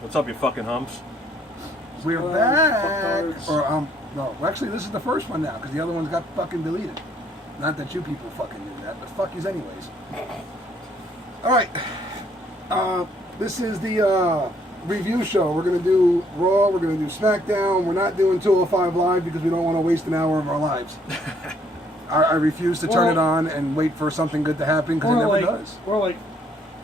What's up, you fucking humps? We're Oh, back. fucktards. Or no, well, actually, this is the first one now because the other ones got fucking deleted. Not that you people fucking do that, but fuck yous anyways. All right, this is the review show. We're gonna do Raw. We're gonna do SmackDown. We're not doing 205 Live because we don't want to waste an hour of our lives. I refuse to turn it on and wait for something good to happen because it never does. Or like,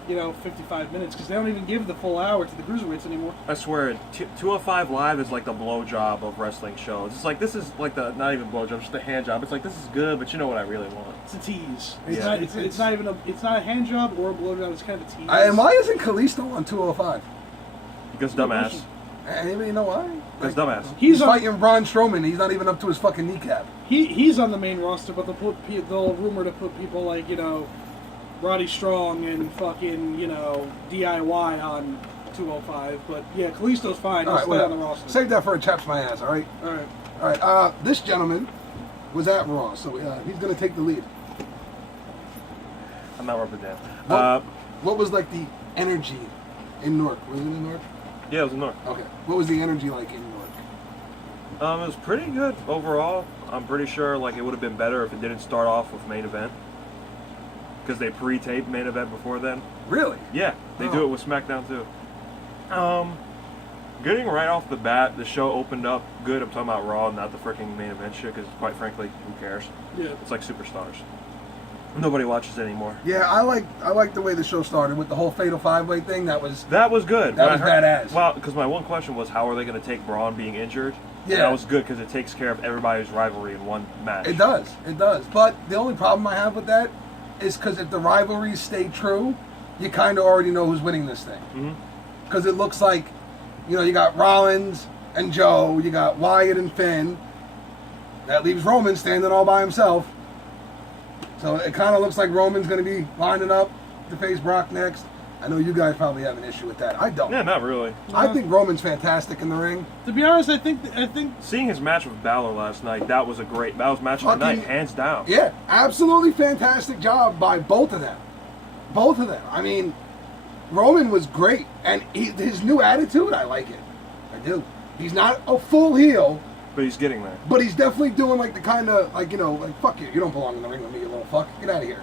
55 minutes because they don't even give the full hour to the cruiserweights anymore. I swear, 205 Live is like the blowjob of wrestling shows. It's like, this is like the, not even blowjob, just the hand job. It's like, this is good, but you know what I really want. It's a tease. Yeah. It's not even it's not a hand job or a blowjob. It's kind of a tease. And why isn't Kalisto on 205? Because dumbass. Anybody know why? Because dumbass. He's fighting Braun Strowman. He's not even up to his fucking kneecap. He's on the main roster, but they'll rumor to put people like, Roddy Strong and fucking, DIY on 205. But yeah, Kalisto's fine. He'll stay on the roster. Save that for a chaps my ass, all right? All right. All right. This gentleman was at Raw, so he's going to take the lead. I'm not rubbing down. What was like the energy in Newark? Was it in Newark? Yeah, it was in Newark. Okay. What was the energy like in Newark? It was pretty good overall. I'm pretty sure like it would have been better if it didn't start off with main event. Because they pre-taped main event before then. Really? Yeah, they do it with SmackDown too. Getting right off the bat, the show opened up good. I'm talking about Raw, not the freaking main event shit, because quite frankly, who cares? Yeah. It's like Superstars. Nobody watches it anymore. Yeah, I like the way the show started with the whole Fatal 5-Way thing. That was good. That was badass. Well, because my one question was, how are they going to take Braun being injured? Yeah. And that was good because it takes care of everybody's rivalry in one match. It does. But the only problem I have with that is because if the rivalries stay true, you kind of already know who's winning this thing. Because it looks like, you got Rollins and Joe, you got Wyatt and Finn. That leaves Roman standing all by himself. So it kind of looks like Roman's going to be lining up to face Brock next. I know you guys probably have an issue with that. I don't. Yeah, not really. I think Roman's fantastic in the ring. To be honest, I think seeing his match with Balor last night, that was match of the night, hands down. Yeah, absolutely fantastic job by both of them. Both of them. I mean, Roman was great, and his new attitude, I like it. I do. He's not a full heel, but he's getting there. But he's definitely doing like the kind of like fuck you, you don't belong in the ring with me, you little fuck, get out of here,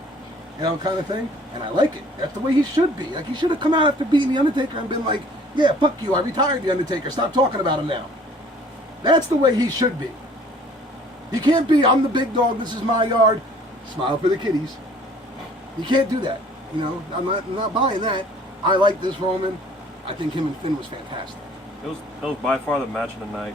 kind of thing. And I like it. That's the way he should be. Like he should have come out after beating the Undertaker and been like, yeah, fuck you, I retired the Undertaker. Stop talking about him now. That's the way he should be. He can't be, I'm the big dog, this is my yard. Smile for the kiddies. You can't do that. I'm not buying that. I like this Roman. I think him and Finn was fantastic. It was by far the match of the night.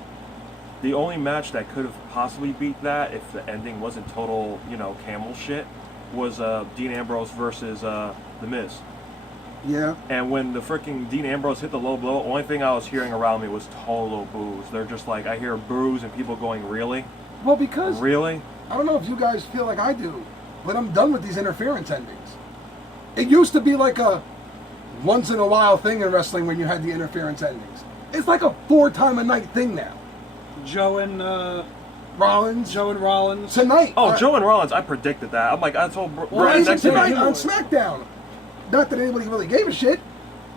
The only match that could have possibly beat that, if the ending wasn't total, camel shit, was Dean Ambrose versus The Miz. Yeah. And when the freaking Dean Ambrose hit the low blow, only thing I was hearing around me was total boos. They're just like, I hear boos and people going, really? Well, because... Really? I don't know if you guys feel like I do, but I'm done with these interference endings. It used to be like a once-in-a-while thing in wrestling when you had the interference endings. It's like a 4-time-a-night thing now. Joe and Rollins. Tonight. Oh, Joe and Rollins, I predicted that. I'm like, I told Brad tonight on SmackDown. Not that anybody really gave a shit,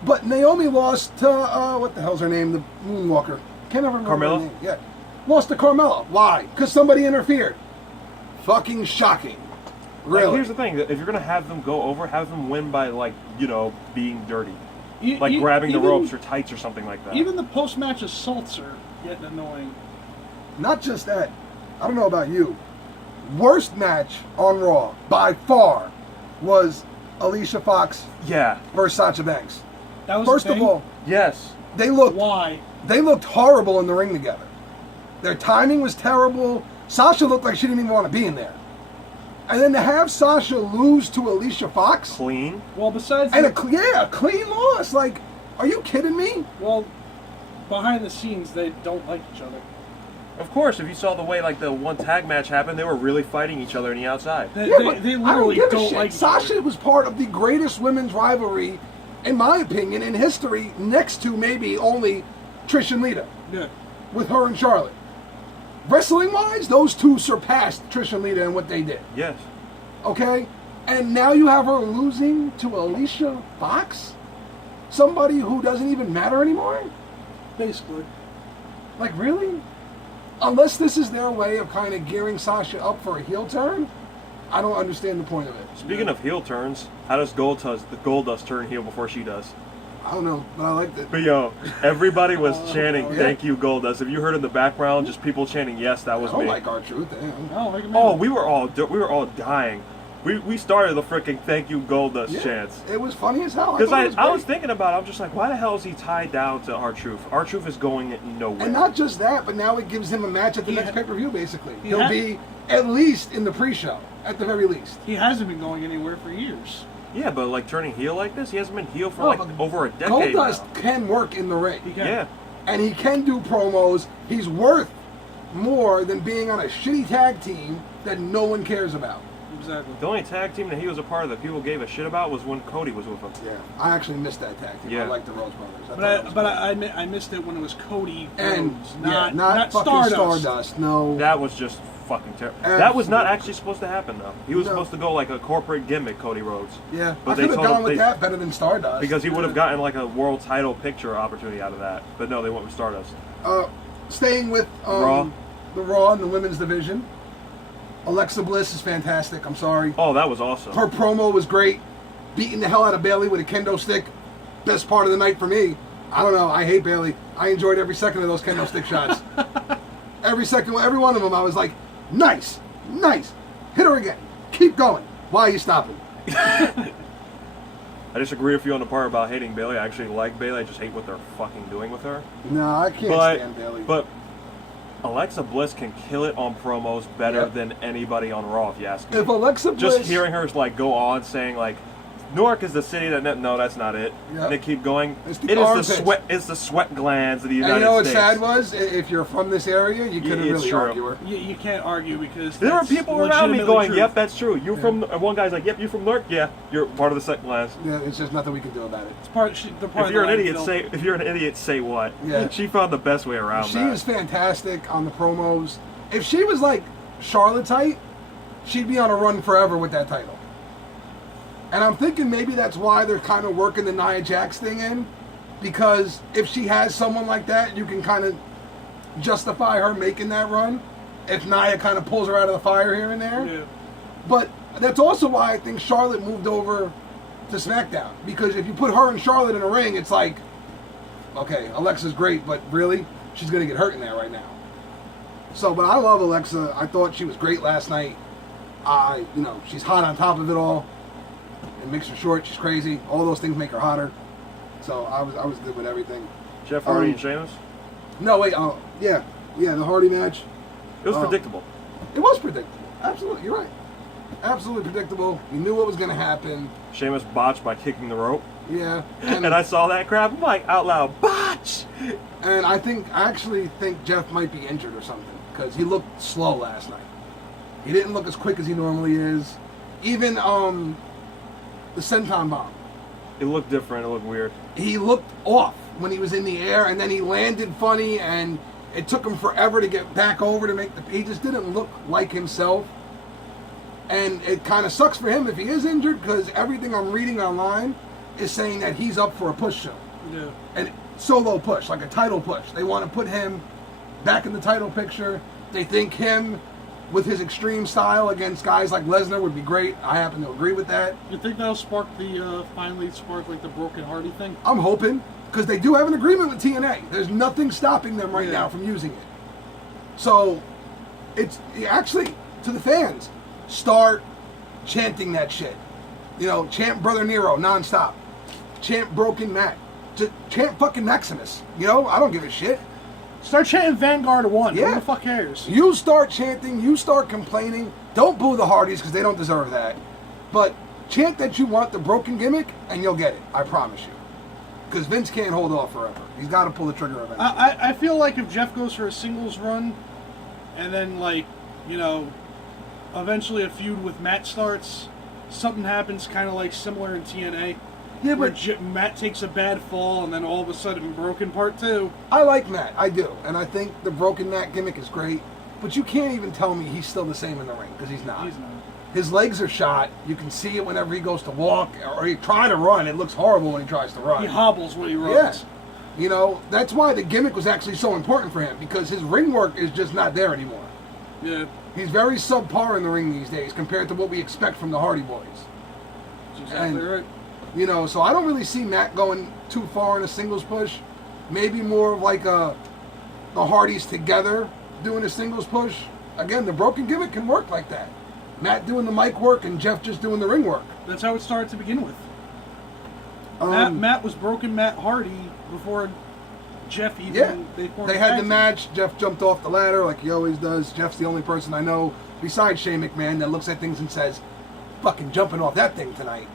but Naomi lost to, what the hell's her name? The Moonwalker. Can't ever remember her name. Yeah. Lost to Carmella. Why? Because somebody interfered. Fucking shocking. Really. Like, here's the thing. If you're going to have them go over, have them win by, being dirty. Grabbing the ropes or tights or something like that. Even the post-match assaults are getting annoying. Not just that. I don't know about you. Worst match on Raw, by far, was Alicia Fox versus Sasha Banks. That was First of all, yes. They looked... Why? They looked horrible in the ring together. Their timing was terrible. Sasha looked like she didn't even want to be in there. And then to have Sasha lose to Alicia Fox... Clean? Well, besides... And a clean loss. Like, are you kidding me? Well, behind the scenes, they don't like each other. Of course, if you saw the way, the one tag match happened, they were really fighting each other on the outside. They literally don't like each other. Sasha was part of the greatest women's rivalry, in my opinion, in history, next to maybe only Trish and Lita. Yeah. With her and Charlotte. Wrestling-wise, those two surpassed Trish and Lita in what they did. Yes. Okay? And now you have her losing to Alicia Fox? somebody who doesn't even matter anymore? Basically. Like, really? Unless this is their way of kind of gearing Sasha up for a heel turn, I don't understand the point of it. Speaking of heel turns, how does Goldust turn heel before she does? I don't know, but I liked it. But yo, everybody was chanting, yeah. "Thank you, Goldust." Have you heard in the background just people chanting, "Yes, that was I don't me." like R-Truth. Damn. Oh, like a Oh, man. we were all dying. We started the freaking "Thank you, Goldust" Yeah, chants. it was funny as hell. Because thought it I was great. thinking about it, I'm just like, why the hell is he tied down to R-Truth? R-Truth is going nowhere. And not just that, but now it gives him a match at the He next ha- pay-per-view, basically. he He'll ha- be at least in the pre-show, at the very least. He hasn't been going anywhere for years. Yeah, but like turning heel like this, he hasn't been heel for No, like but over a decade Goldust now. can work in the ring. He can. Yeah. And he can do promos. He's worth more than being on a shitty tag team that no one cares about. Exactly. The only tag team that he was a part of that people gave a shit about was when Cody was with him. Yeah, I actually missed that tag team. Yeah. I like the Rhodes Brothers. But thought it was great. I missed it when it was Cody and Rhodes, not not fucking Stardust. No, That was just fucking terrible. That was not Absolutely. actually supposed to happen though. He was No. supposed to go like a corporate gimmick, Cody Rhodes. yeah, But I they could have told gone him with they- that better than Stardust Because he would have gotten like a world title picture opportunity out of that. But no, they went with Stardust. Staying with Raw. the Raw and the women's division. Alexa Bliss is fantastic. I'm sorry. Oh, that was awesome. Her promo was great. Beating the hell out of Bailey with a kendo stick. Best part of the night for me. I don't know. I hate Bailey. I enjoyed every second of those kendo stick shots. Every second, every one of them, I was like, nice, nice. Hit her again. Keep going. Why are you stopping? I disagree with you on the part about hating Bailey. I actually like Bailey. I just hate what they're fucking doing with her. No, I can't But stand Bailey. but Alexa Bliss can kill it on promos better Yeah. than anybody on Raw, if you ask me. if Alexa Bliss, Just hearing her like go on saying like Newark is the city that no, that's not it. Yep. And they keep going. It's the It is armpits. the sweat. It's the sweat glands of the and United you know what's States. sad was, if you're from this area, you couldn't it's really true. argue her. You can't argue because There were that's people around me legitimately going, true. "Yep, that's true. You from?" And one guy's like, "Yep, you from Newark? Yeah, you're part of the sweat glands." Yeah, it's just nothing we can do about it. It's part. The part If you're of an the idiot, Phil. say. If you're an idiot, say what? Yeah. She found the best way around She that. is fantastic on the promos. If she was like Charlotte type, she'd be on a run forever with that title. And I'm thinking maybe that's why they're kind of working the Nia Jax thing in, because if she has someone like that, you can kind of justify her making that run. If Nia kind of pulls her out of the fire here and there. Yeah. But that's also why I think Charlotte moved over to SmackDown. Because if you put her and Charlotte in a ring, it's like, okay, Alexa's great, but really, she's going to get hurt in there right now. So, but I love Alexa. I thought she was great last night. She's hot on top of it all. It makes her short. She's crazy. All those things make her hotter. So I was good with everything. Jeff Hardy and Sheamus. No, wait. Yeah, the Hardy match. It was Oh. predictable. It was predictable. Absolutely, you're right. Absolutely predictable. You knew what was going to happen. Sheamus botched by kicking the rope. Yeah. And I saw that crap. I'm like, out loud, botch! And I actually think Jeff might be injured or something because he looked slow last night. He didn't look as quick as he normally is. Even the senton bomb, It looked different. It looked weird. he looked off when he was in the air, and then he landed funny, and it took him forever to get back over to make the. He just didn't look like himself, and it kind of sucks for him if he is injured because everything I'm reading online is saying that he's up for a push show. Yeah. And solo push, like a title push. They want to put him back in the title picture. They think him with his extreme style against guys like Lesnar would be great. I happen to agree with that. You think that'll spark finally spark like the Broken Hardy thing? I'm hoping, because they do have an agreement with TNA. There's nothing stopping them right Yeah. now from using it. So, it's actually, to the fans, start chanting that shit. Chant Brother Nero nonstop. Chant Broken Matt. Just chant fucking Maximus. I don't give a shit. Start chanting Vanguard 1. Yeah. Who the fuck cares? You start chanting, you start complaining. Don't boo the Hardys because they don't deserve that. But chant that you want the broken gimmick and you'll get it. I promise you. Because Vince can't hold off forever. He's got to pull the trigger eventually. I feel like if Jeff goes for a singles run and then, eventually a feud with Matt starts, something happens kind of like similar in TNA. Yeah, where but Matt takes a bad fall and then all of a sudden Broken Part 2. I like Matt. I do. And I think the broken Matt gimmick is great. But you can't even tell me he's still the same in the ring because he's not. He's not. His legs are shot. You can see it whenever he goes to walk or he try to run. It looks horrible when he tries to run. He hobbles when he runs. Yes. You know, that's why the gimmick was actually so important for him, because his ring work is just not there anymore. Yeah. He's very subpar in the ring these days compared to what we expect from the Hardy Boys. That's exactly And- right. You know, so I don't really see Matt going too far in a singles push. Maybe more of like the Hardys together doing a singles push. Again, the broken gimmick can work like that. Matt doing the mic work and Jeff just doing the ring work. That's how it started to begin with. Um, Matt was broken Matt Hardy before Jeff even. Yeah, formed they a had tag the team. match. Jeff jumped off the ladder like he always does. Jeff's the only person I know besides Shane McMahon that looks at things and says, "Fucking jumping off that thing tonight.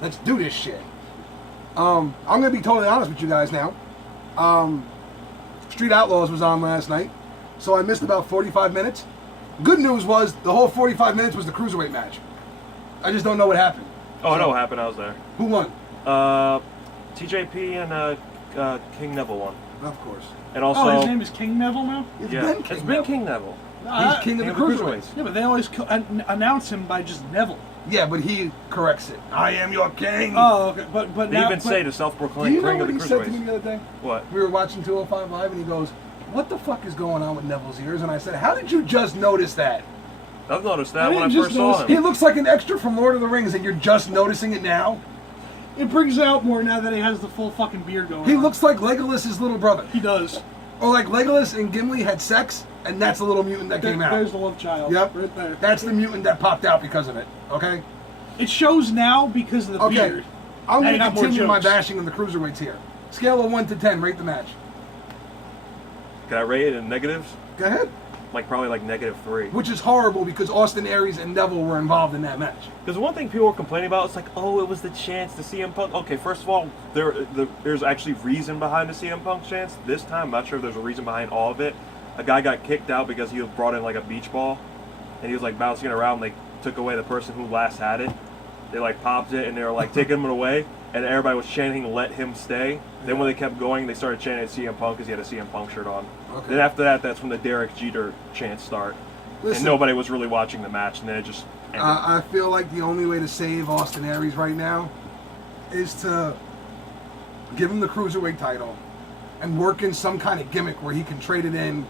Let's do this shit." I'm gonna be totally honest with you guys now. Street Outlaws was on last night, so I missed about 45 minutes. Good news was the whole 45 minutes was the cruiserweight match. I just don't know what happened. Oh, I know what happened. I was there. Who won? TJP and King Neville won. Of course. And also, Oh, his name is King Neville now? It's yeah, been King it's been Neville. King Neville. He's king of the cruiserweights. Yeah, but they always announce him by just Neville. Yeah, but he corrects it. I am your king. Oh, okay. But They now, even say the Do self-proclaimed you know king of what the he said to me cruiserweights. the other day? What? We were watching 205 Live and he goes, "What the fuck is going on with Neville's ears?" And I said, "How did you just notice that? I've noticed I that when I didn't first just saw notice- He him. looks like an extra from Lord of the Rings and you're just noticing it now? it brings out more now that he has the full fucking beard going He on. looks like Legolas's little brother. He does. Or like Legolas and Gimli had sex and that's the little mutant that came There's out. the love child. Yep. Right there. That's the mutant that popped out because of it, okay? It shows now because of the Okay. beard. I'm Now going you to got more continue my jokes. bashing of the cruiserweights here. Scale of 1 to 10, rate the match. Can I rate it in negatives? Go ahead. Like probably like -3. Which is horrible because Austin Aries and Neville were involved in that match. Because one thing people were complaining about, it's like, oh, it was the chance to CM Punk. Okay, first of all, there's actually reason behind the CM Punk chance. This time, I'm not sure if there's a reason behind all of it. A guy got kicked out because he brought in like a beach ball, and he was like bouncing it around. They took away the person who last had it. They like popped it, and they were like taking him away, and everybody was chanting, "Let him stay." Then when they kept going, they started chanting CM Punk because he had a CM Punk shirt on. Okay. Then after that, that's when the Derek Jeter chants start. Listen. And nobody was really watching the match, and then it just ended. I feel like the only way to save Austin Aries right now is to give him the cruiserweight title and work in some kind of gimmick where he can trade it in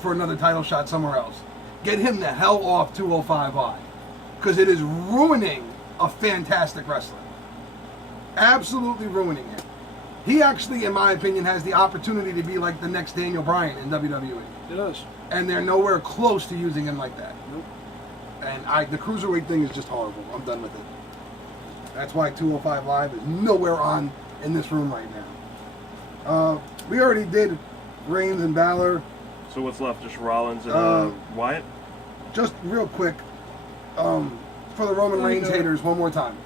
for another title shot somewhere else. Get him the hell off 205 Live because it is ruining a fantastic wrestler. Absolutely ruining it. He actually, in my opinion, has the opportunity to be like the next Daniel Bryan in WWE. It does. And they're nowhere close to using him like that. Nope. And the cruiserweight thing is just horrible. I'm done with it. That's why 205 Live is nowhere on in this room right now. We already did Reigns and Balor. So what's left? Just Rollins and Wyatt? Just real quick, for the Roman Reigns haters, one more time.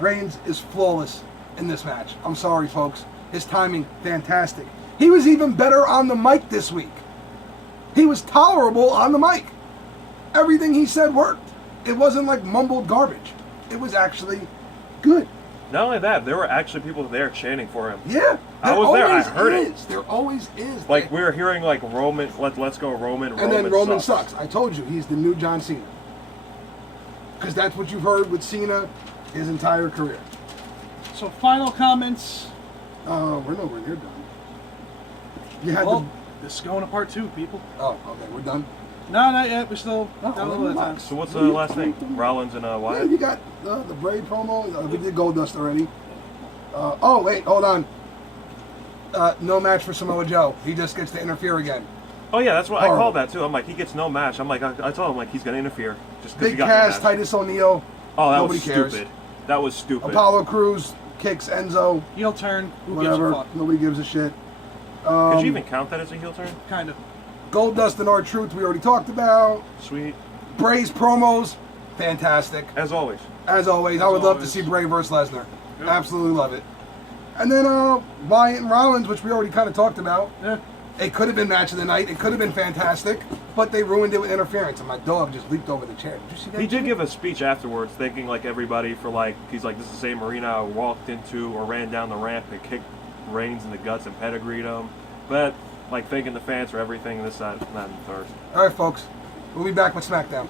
Reigns is flawless in this match. I'm sorry, folks. His timing, fantastic. He was even better on the mic this week. He was tolerable on the mic. Everything he said worked. It wasn't like mumbled garbage. It was actually good. Not only that, there were actually people there chanting for him. Yeah. I was there, I always heard it. is. There always is. Like we were hearing like Roman, let's go Roman. And then Roman sucks. I told you, he's the new John Cena. Because that's what you've heard with Cena his entire career. So final comments. We're nowhere near done. You had Well, this is going to part 2, people. Oh, okay, we're done. No, not yet. We're still Oh, down a little bit of time. relax. So what's the last thing? Rollins and Yeah, Wyatt. you got the Bray promo. We did Goldust already. Oh, wait, hold on. No match for Samoa Joe. He just gets to interfere again. Oh yeah, that's what I Horrible. called that too. I'm like, he gets no match. I'm like, I told him like he's gonna interfere just because he Big got Cass, no match. Titus O'Neil. Oh, that Nobody was cares. stupid. That was stupid. Apollo Crews kicks Enzo. Heel turn. Who Whatever. gives a fuck? Nobody gives a shit. Could you even count that as a heel turn? Kind of. Goldust and R-Truth we already talked about. Sweet, Bray's promos, fantastic. as always. As always, I would love to always. see Bray versus Lesnar. Yep. Absolutely love it. And then Wyatt and Rollins, which we already kind of talked about. Yeah. It could have been match of the night. It could have been fantastic, but they ruined it with interference. And my dog just leaped over the chair. Did you see that? He did shit? give a speech afterwards, thanking like everybody for like he's like, this is the same arena I walked into or ran down the ramp and kicked Reigns in the guts and pedigreed him, but like thanking the fans for everything this side, not in the third. All right, folks. We'll be back with SmackDown.